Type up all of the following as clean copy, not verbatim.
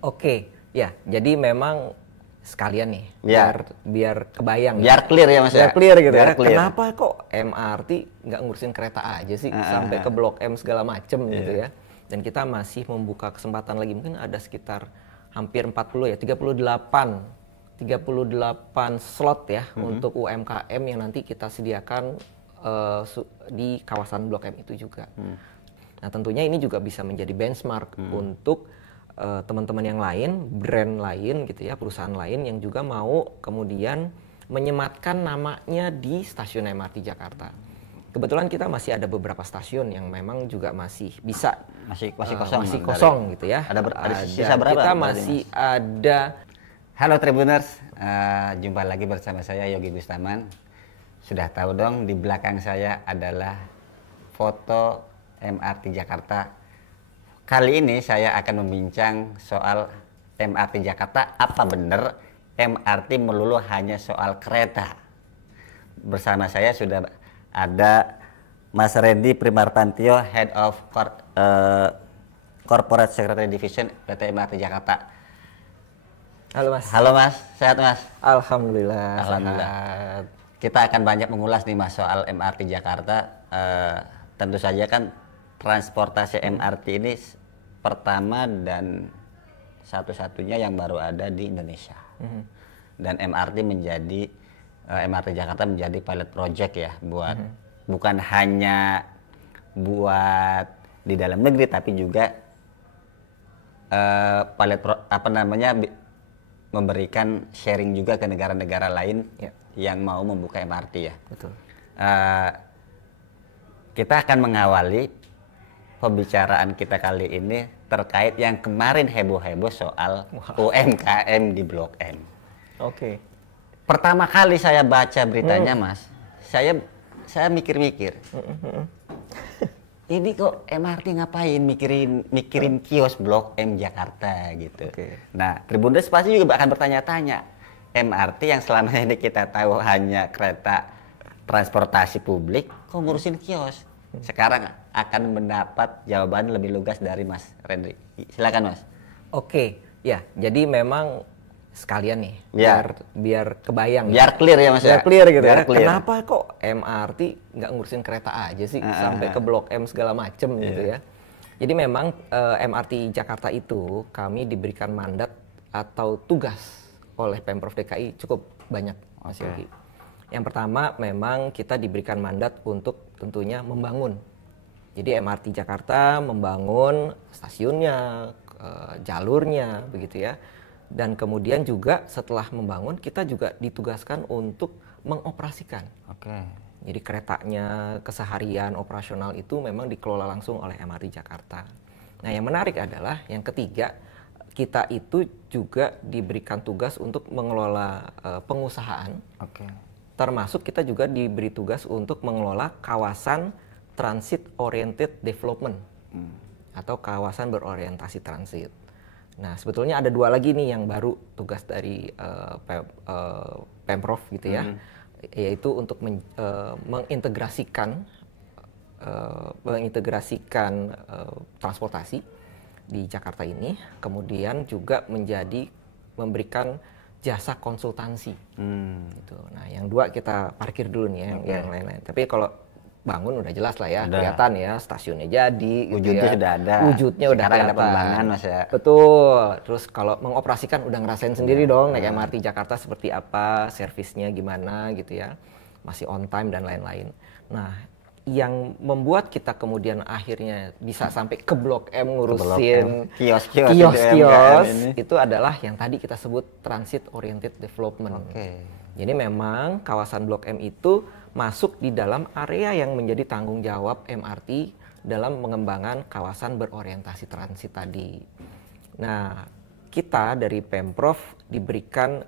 Oke, ya. Jadi memang sekalian nih, Ya. biar kebayang. Biar clear ya Mas biar ya. clear gitu Biar ya. clear. Kenapa kok MRT nggak ngurusin kereta aja sih sampai ke Blok M segala macem gitu ya. Dan kita masih membuka kesempatan lagi, mungkin ada sekitar hampir 40 ya, 38 slot ya untuk UMKM yang nanti kita sediakan di kawasan Blok M itu juga. Nah tentunya ini juga bisa menjadi benchmark untuk teman-teman yang lain, brand lain gitu ya, perusahaan lain yang juga mau kemudian menyematkan namanya di stasiun MRT Jakarta. Kebetulan kita masih ada beberapa stasiun yang memang juga masih bisa Masih kosong. masih kosong gitu ya. Ada sisa berapa? Kita masih ada. Halo Tribuners, jumpa lagi bersama saya Yogi Gustaman. Sudah tahu dong di belakang saya adalah foto MRT Jakarta. Kali ini saya akan membincang soal MRT Jakarta. Apa benar MRT melulu hanya soal kereta? Bersama saya sudah ada Mas Randy Primartantio, Head of Corporate Secretary Division PT MRT Jakarta. Halo Mas. Halo Mas, sehat Mas? Alhamdulillah. Alhamdulillah. Sehat. Kita akan banyak mengulas nih Mas soal MRT Jakarta. Tentu saja kan transportasi MRT ini pertama dan satu-satunya yang baru ada di Indonesia. Dan MRT Jakarta menjadi pilot project ya buat bukan hanya buat di dalam negeri tapi juga memberikan sharing juga ke negara-negara lain yang mau membuka MRT ya. Betul. Kita akan mengawali pembicaraan kita kali ini terkait yang kemarin heboh-heboh soal UMKM di Blok M. Oke. Pertama kali saya baca beritanya Mas, saya mikir-mikir. Ini kok MRT ngapain mikirin kios Blok M Jakarta gitu. Nah, Tribuners pasti juga akan bertanya-tanya, MRT yang selama ini kita tahu hanya kereta transportasi publik, kok ngurusin kios? Sekarang akan mendapat jawaban lebih lugas dari Mas Randy. Silakan Mas. Oke, ya. Jadi memang sekalian nih, Ya. biar kebayang. Biar clear ya Mas. Biar clear gitu Biar ya. clear. Kenapa kok MRT nggak ngurusin kereta aja sih sampai ke Blok M segala macem gitu ya. Jadi memang MRT Jakarta itu kami diberikan mandat atau tugas oleh Pemprov DKI cukup banyak Mas Yogi. Yang pertama memang kita diberikan mandat untuk tentunya membangun. Jadi MRT Jakarta membangun stasiunnya, jalurnya begitu ya. Dan kemudian juga setelah membangun kita juga ditugaskan untuk mengoperasikan. Jadi keretanya keseharian operasional itu memang dikelola langsung oleh MRT Jakarta. Nah yang menarik adalah yang ketiga, kita itu juga diberikan tugas untuk mengelola pengusahaan. Termasuk kita juga diberi tugas untuk mengelola kawasan transit oriented development atau kawasan berorientasi transit. Nah sebetulnya ada dua lagi nih yang baru tugas dari Pemprov gitu ya, yaitu untuk mengintegrasikan transportasi di Jakarta ini, kemudian juga memberikan jasa konsultansi. Gitu. Nah, yang dua kita parkir dulu nih yang lain-lain. Tapi kalau bangun udah jelas lah ya, kelihatan ya stasiunnya jadi. Wujudnya gitu ya. sudah ada. Wujudnya udah Sekarang kelihatan. ada pengembangan Mas ya. Betul. Terus kalau mengoperasikan udah ngerasain sendiri dong naik MRT Jakarta seperti apa, servisnya gimana gitu ya, masih on time dan lain-lain. Nah, yang membuat kita kemudian akhirnya bisa sampai ke Blok M ngurusin kios-kios itu adalah yang tadi kita sebut transit oriented development. Jadi memang kawasan Blok M itu masuk di dalam area yang menjadi tanggung jawab MRT dalam mengembangkan kawasan berorientasi transit tadi. Nah, kita dari Pemprov diberikan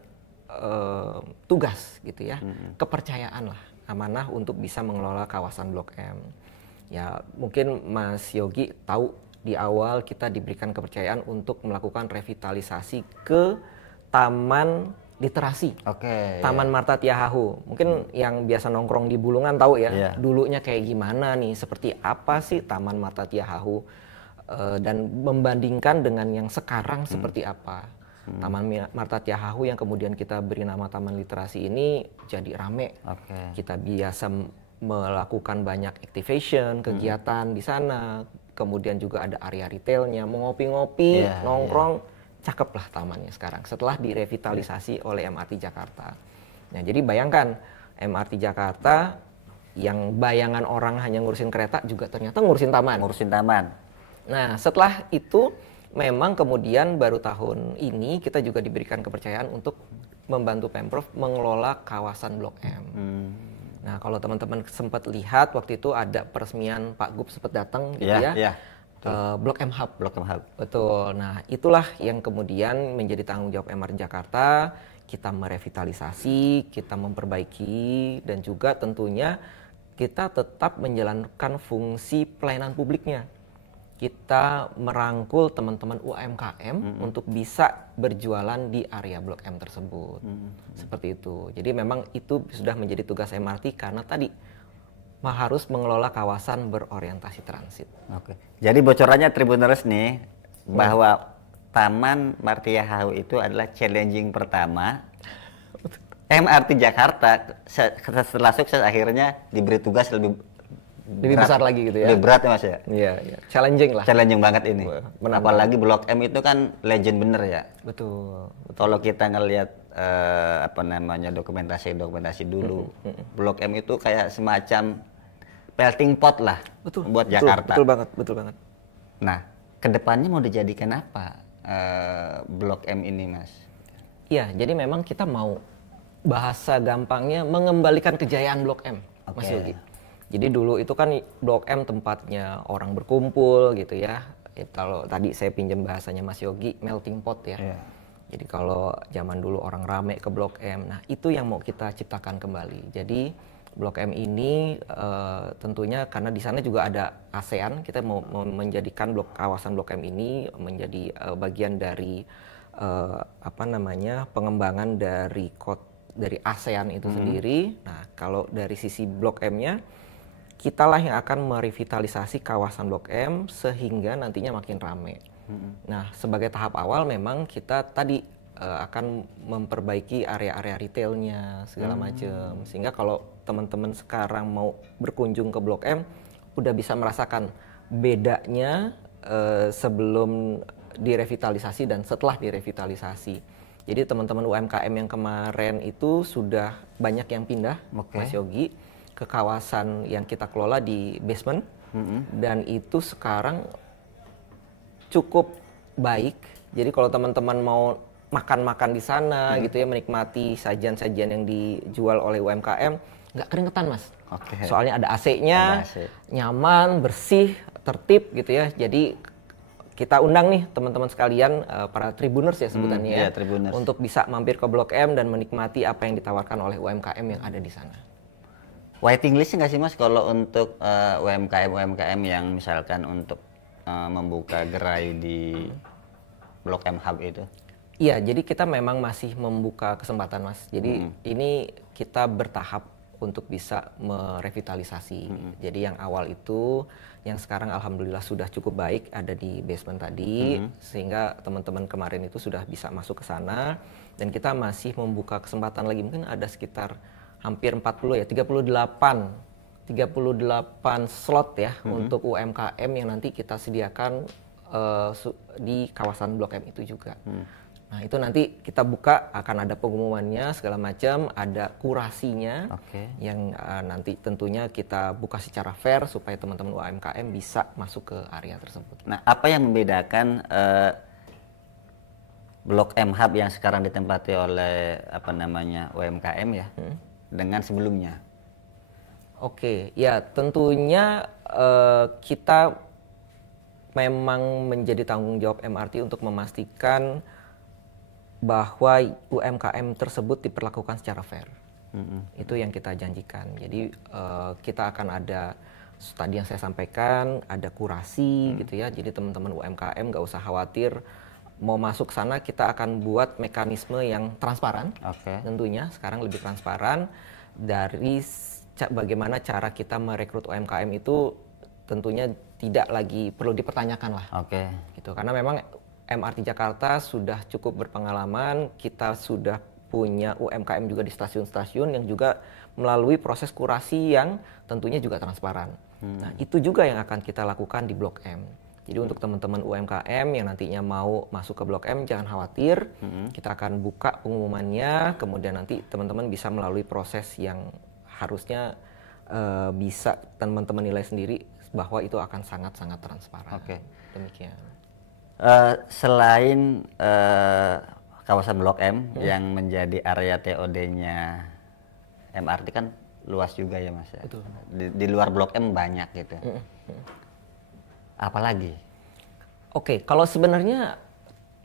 tugas gitu ya, kepercayaan lah, amanah untuk bisa mengelola kawasan Blok M. Ya, mungkin Mas Yogi tahu di awal kita diberikan kepercayaan untuk melakukan revitalisasi ke Taman Literasi. Taman Marta Tiahahu. Mungkin yang biasa nongkrong di Bulungan tahu ya, dulunya kayak gimana nih, seperti apa sih Taman Marta Tiahahu. dan membandingkan dengan yang sekarang seperti apa. Taman Marta Tiahahu yang kemudian kita beri nama Taman Literasi ini jadi rame. Kita biasa melakukan banyak activation, kegiatan di sana. Kemudian juga ada area retailnya, mau ngopi-ngopi, nongkrong, cakep lah tamannya sekarang setelah direvitalisasi oleh MRT Jakarta. Nah, jadi bayangkan MRT Jakarta yang bayangan orang hanya ngurusin kereta juga ternyata ngurusin taman. Nah, setelah itu memang kemudian baru tahun ini kita juga diberikan kepercayaan untuk membantu Pemprov mengelola kawasan Blok M. Nah, kalau teman-teman sempat lihat waktu itu ada peresmian Pak Gub sempat datang gitu Blok M Hub. Betul. Nah, itulah yang kemudian menjadi tanggung jawab MRT Jakarta. Kita merevitalisasi, kita memperbaiki, dan juga tentunya kita tetap menjalankan fungsi pelayanan publiknya. Kita merangkul teman-teman UMKM untuk bisa berjualan di area Blok M tersebut. Seperti itu. Jadi memang itu sudah menjadi tugas MRT karena tadi harus mengelola kawasan berorientasi transit. Jadi bocorannya Tribuners nih bahwa Taman Marta Tiahahu itu adalah challenging pertama MRT Jakarta setelah sukses akhirnya diberi tugas lebih besar lagi gitu ya. Lebih berat ya Mas ya? Iya. Challenging lah. Challenging banget ini. Apalagi Blok M itu kan legend bener ya. Betul. Kalau kita ngelihat dokumentasi dulu, Blok M itu kayak semacam melting pot lah buat Jakarta. Betul banget. Nah, kedepannya mau dijadikan apa Blok M ini, Mas? Iya, jadi memang kita mau bahasa gampangnya mengembalikan kejayaan Blok M, Mas Yogi. Jadi dulu itu kan Blok M tempatnya orang berkumpul gitu ya. Kalau tadi saya pinjam bahasanya Mas Yogi, melting pot ya. Jadi kalau zaman dulu orang rame ke Blok M, nah itu yang mau kita ciptakan kembali. Jadi Blok M ini tentunya karena di sana juga ada ASEAN, kita mau menjadikan kawasan Blok M ini menjadi bagian dari pengembangan dari ASEAN itu sendiri. Nah, kalau dari sisi Blok M-nya, kitalah yang akan merevitalisasi kawasan Blok M sehingga nantinya makin ramai. Nah, sebagai tahap awal memang kita tadi akan memperbaiki area-area retailnya segala macam, sehingga kalau teman-teman sekarang mau berkunjung ke Blok M udah bisa merasakan bedanya sebelum direvitalisasi dan setelah direvitalisasi. Jadi teman-teman UMKM yang kemarin itu sudah banyak yang pindah, Mas Yogi, ke kawasan yang kita kelola di basement, dan itu sekarang cukup baik. Jadi kalau teman-teman mau makan-makan di sana gitu ya, menikmati sajian-sajian yang dijual oleh UMKM, nggak keringetan Mas. Soalnya ada AC-nya, nyaman, bersih, tertib gitu ya. Jadi kita undang nih teman-teman sekalian, para Tribuners ya sebutannya untuk bisa mampir ke Blok M dan menikmati apa yang ditawarkan oleh UMKM yang ada di sana. Waiting list nggak sih Mas kalau untuk UMKM yang misalkan untuk membuka gerai di Blok M Hub itu? Iya, jadi kita memang masih membuka kesempatan Mas. Jadi ini kita bertahap untuk bisa merevitalisasi. Jadi yang awal itu, yang sekarang alhamdulillah sudah cukup baik ada di basement tadi, sehingga teman-teman kemarin itu sudah bisa masuk ke sana, dan kita masih membuka kesempatan lagi, mungkin ada sekitar hampir 40 ya, 38 slot ya untuk UMKM yang nanti kita sediakan di kawasan Blok M itu juga. Nah itu nanti kita buka, akan ada pengumumannya segala macam, ada kurasinya yang nanti tentunya kita buka secara fair supaya teman-teman UMKM bisa masuk ke area tersebut. Nah apa yang membedakan Blok M Hub yang sekarang ditempati oleh UMKM ya dengan sebelumnya? Ya tentunya kita memang menjadi tanggung jawab MRT untuk memastikan bahwa UMKM tersebut diperlakukan secara fair. Itu yang kita janjikan. Jadi kita akan ada, tadi yang saya sampaikan, ada kurasi gitu ya. Jadi teman-teman UMKM nggak usah khawatir mau masuk sana, kita akan buat mekanisme yang transparan. Tentunya sekarang lebih transparan dari bagaimana cara kita merekrut UMKM itu tentunya tidak lagi perlu dipertanyakan lah. Oke. Gitu. Karena memang MRT Jakarta sudah cukup berpengalaman, kita sudah punya UMKM juga di stasiun-stasiun yang juga melalui proses kurasi yang tentunya juga transparan. Nah, itu juga yang akan kita lakukan di Blok M. Jadi untuk teman-teman UMKM yang nantinya mau masuk ke Blok M, jangan khawatir, kita akan buka pengumumannya, kemudian nanti teman-teman bisa melalui proses yang harusnya bisa teman-teman nilai sendiri bahwa itu akan sangat-sangat transparan. Oke. Demikian. Selain kawasan Blok M yang menjadi area TOD-nya MRT kan luas juga ya Mas ya. Betul. Di luar Blok M banyak gitu. Apalagi? Oke, kalau sebenarnya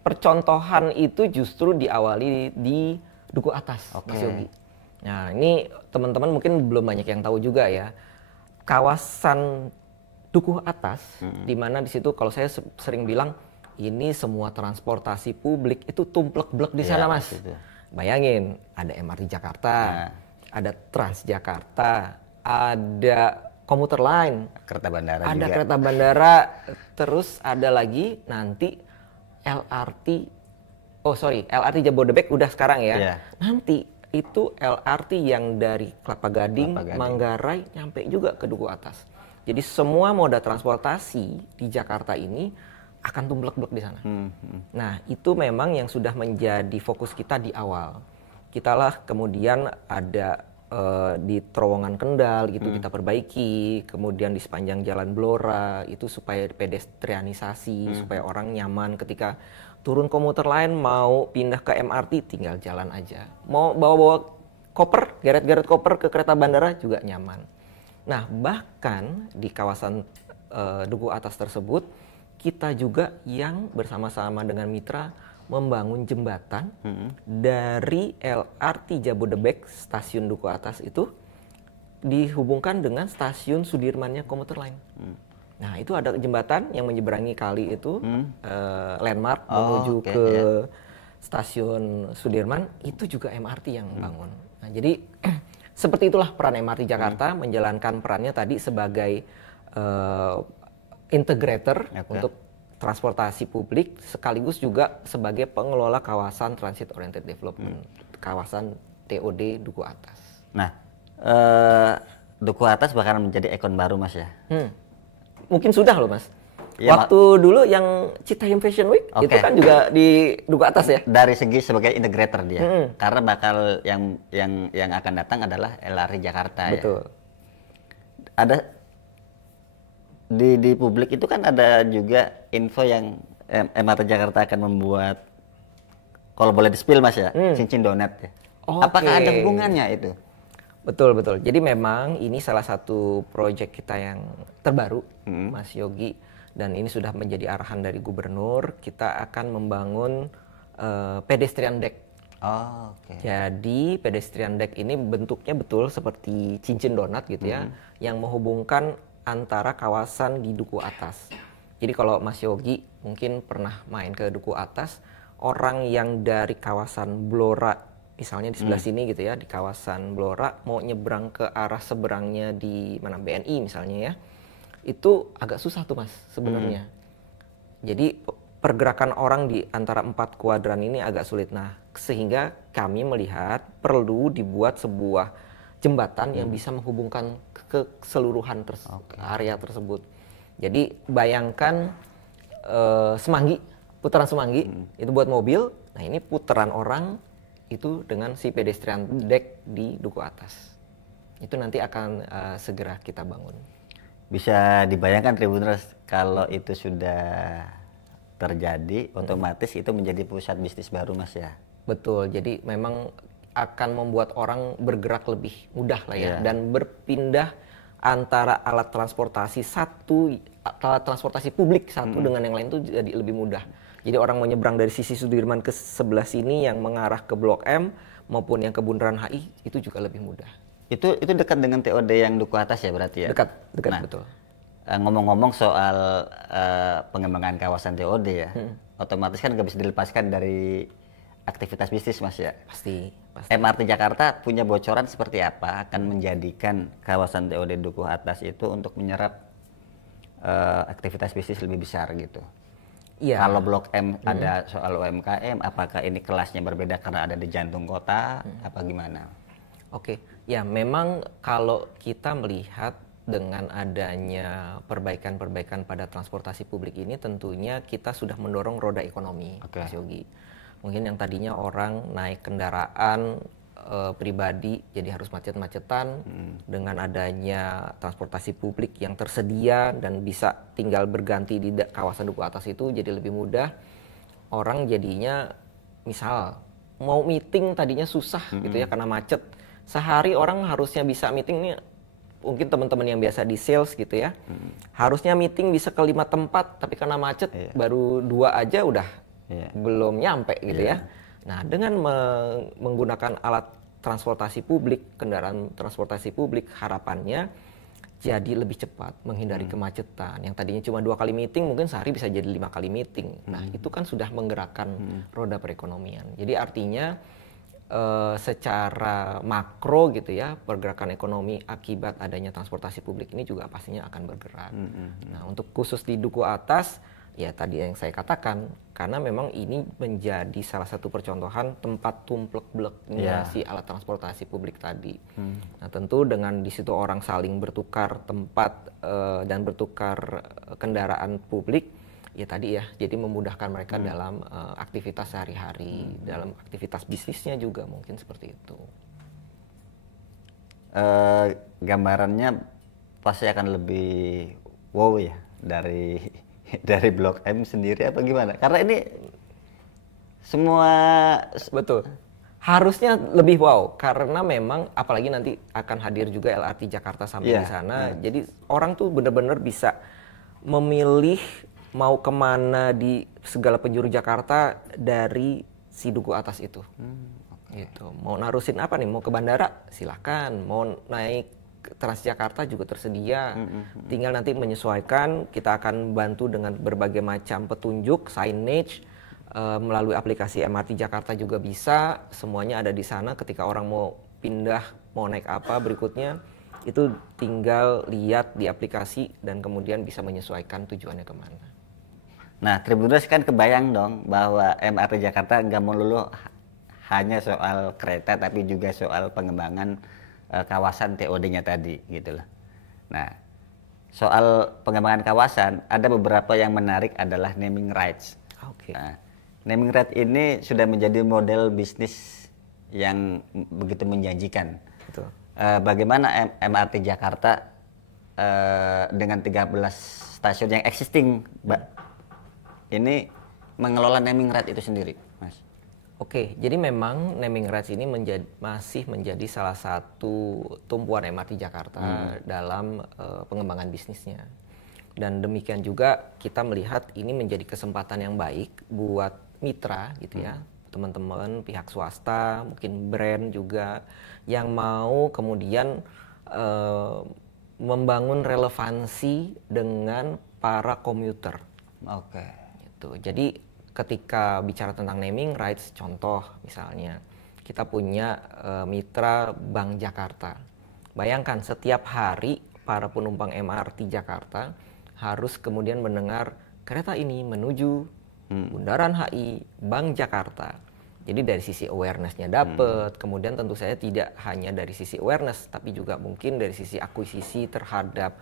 percontohan itu justru diawali di Duku Atas, Mas Yogi. Nah, ini teman-teman mungkin belum banyak yang tahu juga ya. Kawasan Dukuh Atas, di mana di situ kalau saya sering bilang ini semua transportasi publik itu tumplek-blek di sana, Mas. Itu. Bayangin, ada MRT Jakarta, ada Transjakarta, ada komuter lain, Kereta bandara ada juga. kereta bandara, terus ada lagi nanti LRT Jabodebek udah sekarang ya. Iya. Nanti itu LRT yang dari Kelapa Gading, Manggarai nyampe juga ke Duku Atas. Jadi semua moda transportasi di Jakarta ini akan tumblek-blek di sana. Nah, itu memang yang sudah menjadi fokus kita di awal. Kita lah kemudian ada di terowongan Kendal gitu kita perbaiki, kemudian di sepanjang Jalan Blora itu supaya pedestrianisasi, supaya orang nyaman ketika turun komuter lain mau pindah ke MRT tinggal jalan aja. Mau bawa-bawa koper, geret-geret koper ke kereta bandara juga nyaman. Nah, bahkan di kawasan Duku Atas tersebut kita juga yang bersama-sama dengan mitra membangun jembatan dari LRT Jabodebek stasiun Duku Atas itu dihubungkan dengan stasiun Sudirmannya komuter lain. Nah, itu ada jembatan yang menyeberangi kali itu landmark menuju ke stasiun Sudirman, itu juga MRT yang bangun. Nah, jadi seperti itulah peran MRT Jakarta menjalankan perannya tadi sebagai integrator untuk transportasi publik sekaligus juga sebagai pengelola kawasan Transit Oriented Development, kawasan TOD Duku Atas. Nah, Duku Atas bakal menjadi ikon baru Mas ya? Mungkin sudah loh Mas. Ya, waktu dulu yang Citayam Fashion Week itu kan juga di Duku Atas ya? Dari segi sebagai integrator dia, karena bakal yang akan datang adalah LRT Jakarta. Betul. Ya. Ada di publik itu kan ada juga info yang MRT Jakarta akan membuat, kalau boleh di-spill Mas ya, cincin donat ya. Apakah ada hubungannya itu? Betul. Jadi memang ini salah satu proyek kita yang terbaru, Mas Yogi, dan ini sudah menjadi arahan dari gubernur. Kita akan membangun pedestrian deck. Jadi pedestrian deck ini bentuknya betul seperti cincin donat gitu ya, yang menghubungkan antara kawasan di Duku Atas. Jadi kalau Mas Yogi mungkin pernah main ke Duku Atas, orang yang dari kawasan Blora, misalnya di sebelah sini gitu ya, di kawasan Blora mau nyebrang ke arah seberangnya di mana BNI misalnya ya, itu agak susah tuh Mas sebenarnya. Jadi pergerakan orang di antara 4 kuadran ini agak sulit. Nah, sehingga kami melihat perlu dibuat sebuah jembatan yang bisa menghubungkan ke keseluruhan area tersebut. Jadi bayangkan Semanggi, putaran Semanggi itu buat mobil, nah ini putaran orang itu dengan si pedestrian deck di Duku Atas. Itu nanti akan segera kita bangun. Bisa dibayangkan Tribuners kalau itu sudah terjadi, otomatis itu menjadi pusat bisnis baru Mas ya? Betul, jadi memang akan membuat orang bergerak lebih mudah lah ya, dan berpindah antara alat transportasi publik satu dengan yang lain itu jadi lebih mudah. Jadi orang mau nyebrang dari sisi Sudirman ke sebelah sini yang mengarah ke Blok M maupun yang ke Bundaran HI itu juga lebih mudah. Itu dekat dengan TOD yang Duku Atas ya berarti ya? Dekat nah, betul. Ngomong-ngomong soal pengembangan kawasan TOD ya, otomatis kan nggak bisa dilepaskan dari aktivitas bisnis Mas ya? Pasti. MRT Jakarta punya bocoran seperti apa akan menjadikan kawasan TOD Duku Atas itu untuk menyerap aktivitas bisnis lebih besar gitu. Iya. Kalau Blok M ada soal UMKM, apakah ini kelasnya berbeda karena ada di jantung kota, apa gimana? Oke, ya memang kalau kita melihat dengan adanya perbaikan-perbaikan pada transportasi publik ini, tentunya kita sudah mendorong roda ekonomi, Mas Yogi. Mungkin yang tadinya orang naik kendaraan pribadi jadi harus macet-macetan, dengan adanya transportasi publik yang tersedia dan bisa tinggal berganti di kawasan duku atas itu jadi lebih mudah. Orang jadinya misal mau meeting tadinya susah gitu ya karena macet. Sehari orang harusnya bisa meeting nih, mungkin teman-teman yang biasa di sales gitu ya, harusnya meeting bisa ke 5 tempat, tapi karena macet baru 2 aja udah belum nyampe gitu ya. Nah, dengan menggunakan alat transportasi publik, kendaraan transportasi publik, harapannya jadi lebih cepat, menghindari kemacetan. Yang tadinya cuma 2 kali meeting, mungkin sehari bisa jadi 5 kali meeting. Nah, itu kan sudah menggerakkan roda perekonomian. Jadi artinya secara makro gitu ya, pergerakan ekonomi akibat adanya transportasi publik ini juga pastinya akan bergerak. Nah, untuk khusus di duku atas, ya tadi yang saya katakan, karena memang ini menjadi salah satu percontohan tempat tumplek-bleknya si alat transportasi publik tadi. Nah, tentu dengan di situ orang saling bertukar tempat dan bertukar kendaraan publik, ya tadi ya, jadi memudahkan mereka dalam aktivitas sehari-hari, dalam aktivitas bisnisnya juga mungkin seperti itu. Gambarannya pasti akan lebih wow ya dari Blok M sendiri apa gimana? Karena ini semua betul. Harusnya lebih wow karena memang apalagi nanti akan hadir juga LRT Jakarta sampai di sana. Jadi orang tuh benar-benar bisa memilih mau kemana di segala penjuru Jakarta dari si duku atas itu. Gitu. Mau narusin apa nih? Mau ke bandara? Silakan. Mau naik Transjakarta juga tersedia, tinggal nanti menyesuaikan. Kita akan bantu dengan berbagai macam petunjuk, signage, melalui aplikasi MRT Jakarta juga bisa. Semuanya ada di sana. Ketika orang mau pindah, mau naik apa berikutnya, itu tinggal lihat di aplikasi dan kemudian bisa menyesuaikan tujuannya kemana. Nah, Tribuners kan kebayang dong bahwa MRT Jakarta nggak melulu hanya soal kereta, tapi juga soal pengembangan kawasan TOD-nya tadi gitu loh. Nah, soal pengembangan kawasan ada beberapa yang menarik adalah naming rights. Nah, naming rights ini sudah menjadi model bisnis yang begitu menjanjikan. Betul. Bagaimana MRT Jakarta dengan 13 stasiun yang existing, Mbak, ini mengelola naming rights itu sendiri, Mas? Oke, jadi memang naming rights ini masih menjadi salah satu tumpuan MRT Jakarta dalam pengembangan bisnisnya. Dan demikian juga kita melihat ini menjadi kesempatan yang baik buat mitra gitu ya, teman-teman pihak swasta, mungkin brand juga yang mau kemudian membangun relevansi dengan para komuter. Gitu. Jadi ketika bicara tentang naming rights, contoh misalnya kita punya mitra Bank Jakarta. Bayangkan setiap hari para penumpang MRT Jakarta harus kemudian mendengar kereta ini menuju Bundaran HI Bank Jakarta. Jadi dari sisi awareness-nya dapat, kemudian tentu saja tidak hanya dari sisi awareness, tapi juga mungkin dari sisi akuisisi terhadap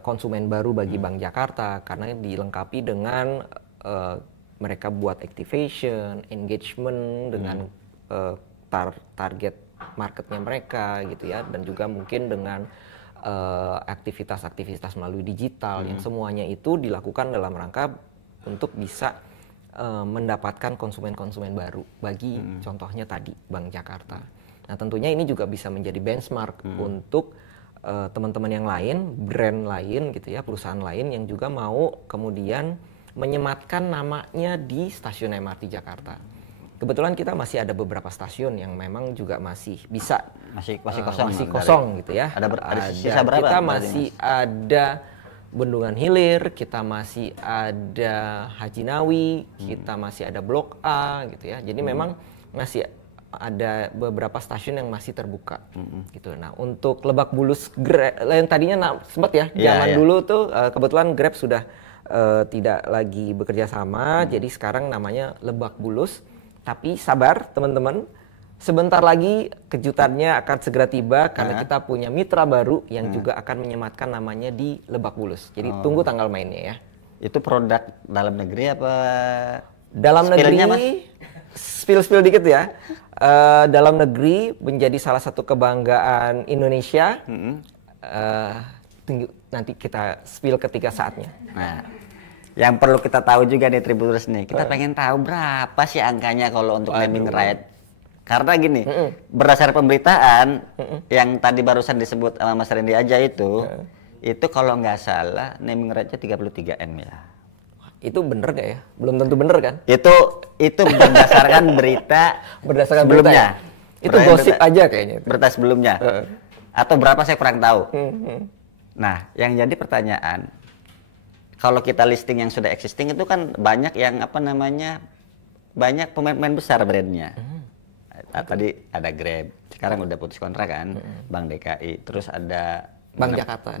konsumen baru bagi Bank Jakarta, karena dilengkapi dengan mereka buat activation, engagement dengan target marketnya mereka gitu ya, dan juga mungkin dengan aktivitas-aktivitas melalui digital yang semuanya itu dilakukan dalam rangka untuk bisa mendapatkan konsumen-konsumen baru bagi contohnya tadi Bank Jakarta. Nah, tentunya ini juga bisa menjadi benchmark untuk teman-teman yang lain, brand lain gitu ya, perusahaan lain yang juga mau kemudian menyematkan namanya di stasiun MRT Jakarta. Kebetulan kita masih ada beberapa stasiun yang memang juga masih bisa masih kosong gitu ya. Ada sisa berapa? Kita masih ada Bendungan Hilir, kita masih ada Haji Nawi, kita masih ada Blok A gitu ya. Jadi memang masih ada beberapa stasiun yang masih terbuka gitu. Nah, untuk Lebak Bulus yang tadinya sempat ya zaman dulu tuh kebetulan Grab sudah tidak lagi bekerja sama, jadi sekarang namanya Lebak Bulus. Tapi sabar teman-teman, sebentar lagi kejutannya akan segera tiba karena kita punya mitra baru yang juga akan menyematkan namanya di Lebak Bulus. Jadi tunggu tanggal mainnya ya. Itu produk dalam negeri apa? Dalam negeri, spill dikit ya. Dalam negeri menjadi salah satu kebanggaan Indonesia. Tunggu nanti kita spill ketika saatnya. Nah, yang perlu kita tahu juga nih Tribuners nih, kita pengen tahu berapa sih angkanya kalau untuk naming right. Karena gini, berdasar pemberitaan yang tadi barusan disebut sama Mas Randy aja itu kalau nggak salah naming right-nya 33 M ya. Itu bener gak ya? Belum tentu bener kan? Itu berdasarkan berita sebelumnya. Ya? Itu gosip aja kayaknya. Berita sebelumnya. Atau berapa saya kurang tahu. Nah, yang jadi pertanyaan, kalau kita listing yang sudah existing itu kan banyak yang banyak pemain-pemain besar brandnya. Tadi ada Grab, sekarang udah putus kontrak kan, Bank DKI, terus ada Bank Jakarta.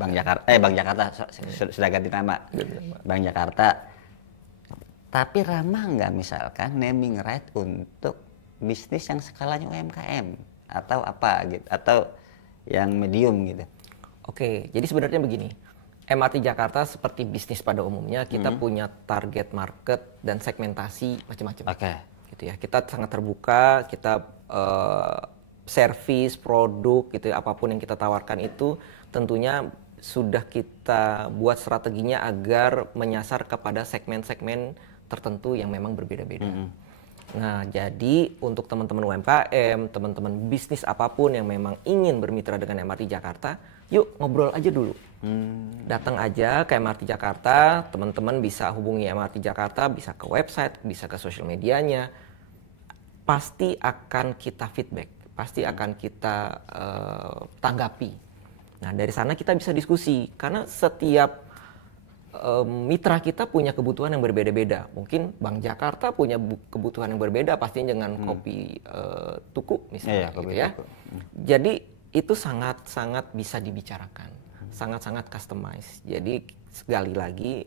Bank Jakarta sudah ganti nama. Bank Jakarta. Tapi ramah nggak misalkan naming right untuk bisnis yang skalanya UMKM atau apa gitu, atau yang medium gitu? Oke, jadi sebenarnya begini, MRT Jakarta seperti bisnis pada umumnya, kita punya target market dan segmentasi macam-macam. Gitu ya, kita sangat terbuka, kita servis, produk gitu ya, apapun yang kita tawarkan itu tentunya sudah kita buat strateginya agar menyasar kepada segmen-segmen tertentu yang memang berbeda-beda. Nah, jadi untuk teman-teman UMKM, teman-teman bisnis apapun yang memang ingin bermitra dengan MRT Jakarta, yuk ngobrol aja dulu. Datang aja ke MRT Jakarta, teman-teman bisa hubungi MRT Jakarta, bisa ke website, bisa ke sosial medianya. Pasti akan kita feedback, pasti akan kita tanggapi. Nah, dari sana kita bisa diskusi, karena setiap mitra kita punya kebutuhan yang berbeda-beda. Mungkin Bank Jakarta punya kebutuhan yang berbeda pastinya dengan kopi tuku misalnya gitu ya. Jadi itu sangat-sangat bisa dibicarakan, sangat-sangat customize. Jadi sekali lagi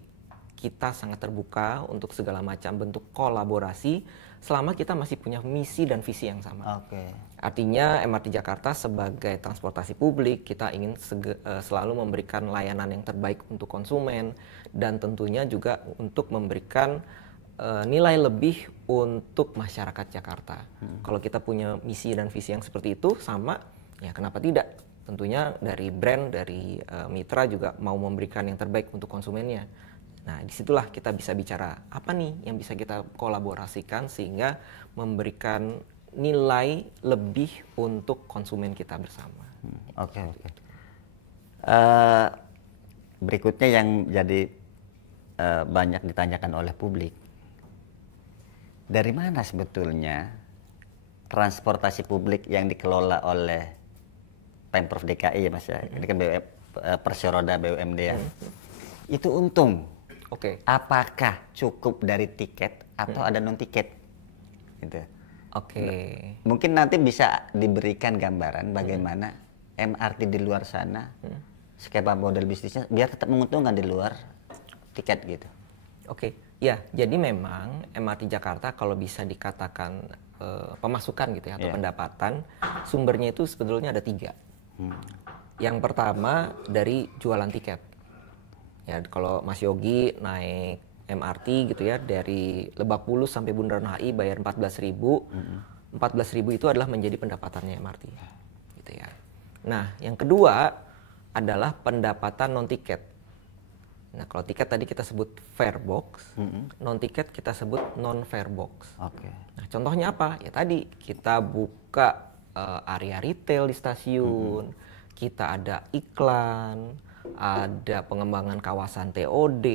kita sangat terbuka untuk segala macam bentuk kolaborasi selama kita masih punya misi dan visi yang sama. Artinya MRT Jakarta sebagai transportasi publik, kita ingin selalu memberikan layanan yang terbaik untuk konsumen dan tentunya juga untuk memberikan nilai lebih untuk masyarakat Jakarta. Kalau kita punya misi dan visi yang seperti itu sama, ya kenapa tidak? Tentunya dari brand, dari mitra juga mau memberikan yang terbaik untuk konsumennya. Nah, disitulah kita bisa bicara apa nih yang bisa kita kolaborasikan sehingga memberikan nilai lebih untuk konsumen kita bersama. Berikutnya yang jadi banyak ditanyakan oleh publik, dari mana sebetulnya transportasi publik yang dikelola oleh Pemprov DKI ya Mas ya, ini kan Persyoroda BUMD ya, itu untung. Apakah cukup dari tiket atau ada non tiket? Gitu. Mungkin nanti bisa diberikan gambaran bagaimana MRT di luar sana, skema model bisnisnya biar tetap menguntungkan di luar tiket gitu. Ya, jadi memang MRT Jakarta kalau bisa dikatakan pemasukan gitu ya atau pendapatan, sumbernya itu sebetulnya ada 3. Yang pertama dari jualan tiket. Ya, kalau Mas Yogi naik MRT gitu ya dari Lebak Bulus sampai Bundaran HI bayar 14.000. 14.000 itu adalah menjadi pendapatannya MRT. Gitu ya. Nah, yang kedua adalah pendapatan non tiket. Nah, kalau tiket tadi kita sebut fare box, non tiket kita sebut non fare box. Nah, contohnya apa? Ya tadi kita buka area retail di stasiun, kita ada iklan, ada pengembangan kawasan TOD,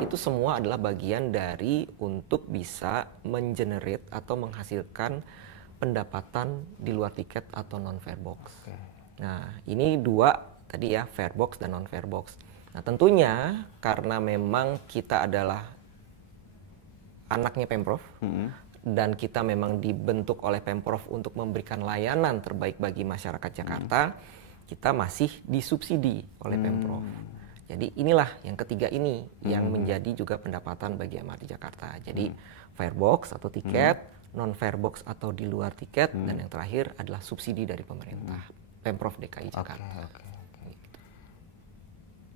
itu semua adalah bagian dari untuk bisa mengenerate atau menghasilkan pendapatan di luar tiket atau non fare box. Nah, ini 2 tadi ya, fare box dan non fare box. Nah, tentunya karena memang kita adalah anaknya Pemprov dan kita memang dibentuk oleh Pemprov untuk memberikan layanan terbaik bagi masyarakat Jakarta, kita masih disubsidi oleh Pemprov. Jadi inilah yang ketiga ini yang menjadi juga pendapatan bagi MRT Jakarta. Jadi firebox atau tiket, non firebox atau di luar tiket, dan yang terakhir adalah subsidi dari pemerintah Pemprov DKI Jakarta.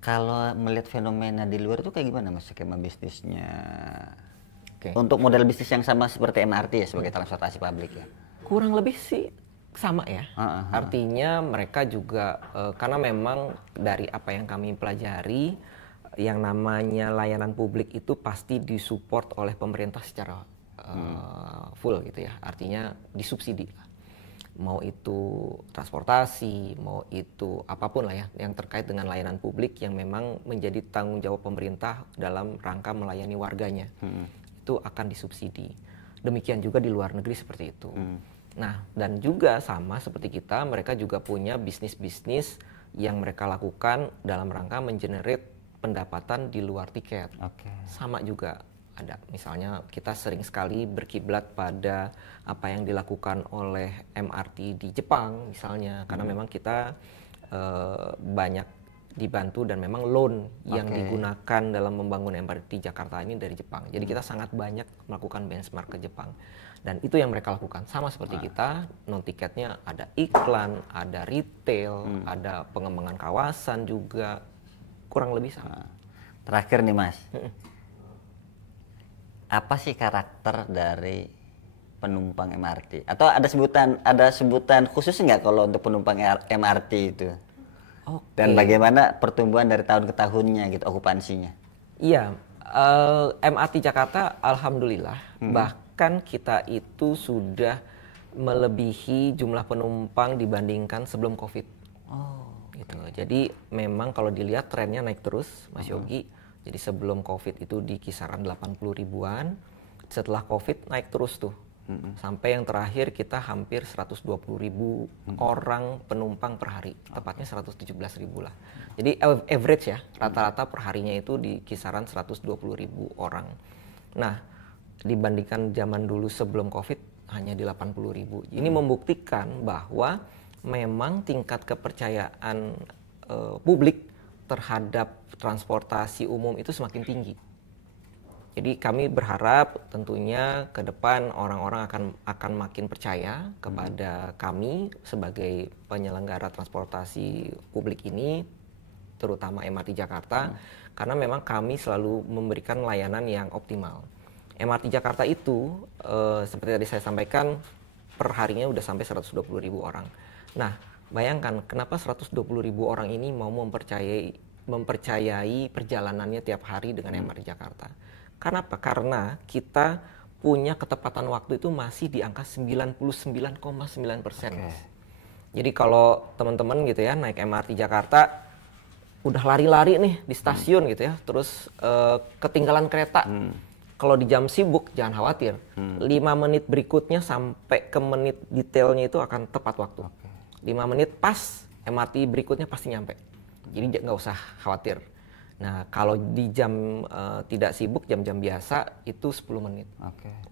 Kalau melihat fenomena di luar itu kayak gimana Mas skema bisnisnya? Untuk model bisnis yang sama seperti MRT ya sebagai transportasi publik ya? Kurang lebih sih sama ya. Artinya mereka juga karena memang dari apa yang kami pelajari, yang namanya layanan publik itu pasti disupport oleh pemerintah secara full gitu ya. Artinya disubsidi. Mau itu transportasi, mau itu apapun lah ya yang terkait dengan layanan publik yang memang menjadi tanggung jawab pemerintah dalam rangka melayani warganya. Itu akan disubsidi. Demikian juga di luar negeri seperti itu. Nah, dan juga sama seperti kita, mereka juga punya bisnis-bisnis yang mereka lakukan dalam rangka mengenerate pendapatan di luar tiket. Sama juga ada. Misalnya kita sering sekali berkiblat pada apa yang dilakukan oleh MRT di Jepang misalnya, karena memang kita banyak dibantu dan memang loan yang digunakan dalam membangun MRT Jakarta ini dari Jepang. Jadi kita sangat banyak melakukan benchmark ke Jepang. Dan itu yang mereka lakukan. Sama seperti kita, non tiketnya ada iklan, ada retail, ada pengembangan kawasan juga. Kurang lebih sama. Terakhir nih Mas, apa sih karakter dari penumpang MRT? Atau ada sebutan khusus nggak kalau untuk penumpang MRT itu? Dan bagaimana pertumbuhan dari tahun ke tahunnya gitu, okupansinya? Iya, MRT Jakarta alhamdulillah bahkan kita itu sudah melebihi jumlah penumpang dibandingkan sebelum COVID. Gitu. Jadi memang kalau dilihat trennya naik terus, Mas Yogi. Jadi sebelum COVID itu di kisaran 80 ribuan, setelah COVID naik terus tuh. Sampai yang terakhir kita hampir 120 ribu orang penumpang per hari, tepatnya 117 ribu lah. Jadi average ya, rata-rata per harinya itu di kisaran 120 ribu orang. Nah, dibandingkan zaman dulu sebelum COVID hanya di 80 ribu. Ini membuktikan bahwa memang tingkat kepercayaan publik terhadap transportasi umum itu semakin tinggi. Jadi kami berharap tentunya ke depan orang-orang akan makin percaya kepada kami sebagai penyelenggara transportasi publik ini, terutama MRT Jakarta, karena memang kami selalu memberikan layanan yang optimal. MRT Jakarta itu seperti tadi saya sampaikan per harinya udah sampai 120 ribu orang. Nah, bayangkan kenapa 120 ribu orang ini mau mempercayai perjalanannya tiap hari dengan MRT Jakarta. Kenapa? Karena kita punya ketepatan waktu itu masih di angka 99,9%. Jadi kalau teman-teman gitu ya naik MRT Jakarta udah lari-lari nih di stasiun gitu ya, terus ketinggalan kereta. Kalau di jam sibuk jangan khawatir. 5 menit berikutnya sampai ke menit detailnya itu akan tepat waktu. 5 menit pas MRT berikutnya pasti nyampe. Jadi nggak usah khawatir. Nah, kalau di jam tidak sibuk, jam-jam biasa itu 10 menit.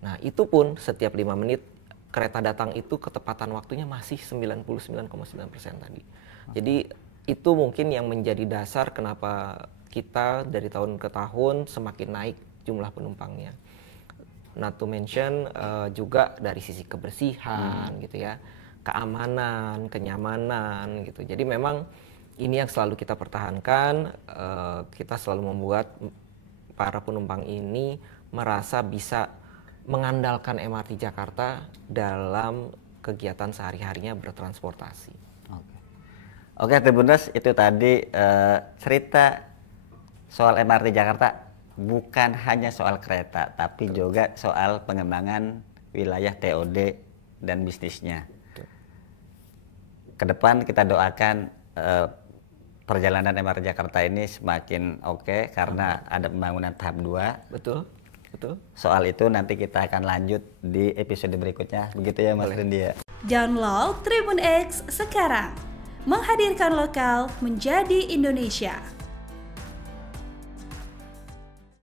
Nah, itu pun setiap 5 menit kereta datang itu ketepatan waktunya masih 99,9% tadi. Jadi itu mungkin yang menjadi dasar kenapa kita dari tahun ke tahun semakin naik jumlah penumpangnya. Not to mention juga dari sisi kebersihan gitu ya, keamanan, kenyamanan gitu. Jadi memang ini yang selalu kita pertahankan, kita selalu membuat para penumpang ini merasa bisa mengandalkan MRT Jakarta dalam kegiatan sehari-harinya bertransportasi. Oke, Tribuners, itu tadi cerita soal MRT Jakarta, bukan hanya soal kereta, tapi juga soal pengembangan wilayah TOD dan bisnisnya. Kedepan kita doakan perjalanan MRT Jakarta ini semakin oke karena ada pembangunan tahap 2. Betul. Soal itu nanti kita akan lanjut di episode berikutnya. Begitu ya Mas Rendy ya. Download Tribun X sekarang. Menghadirkan lokal menjadi Indonesia.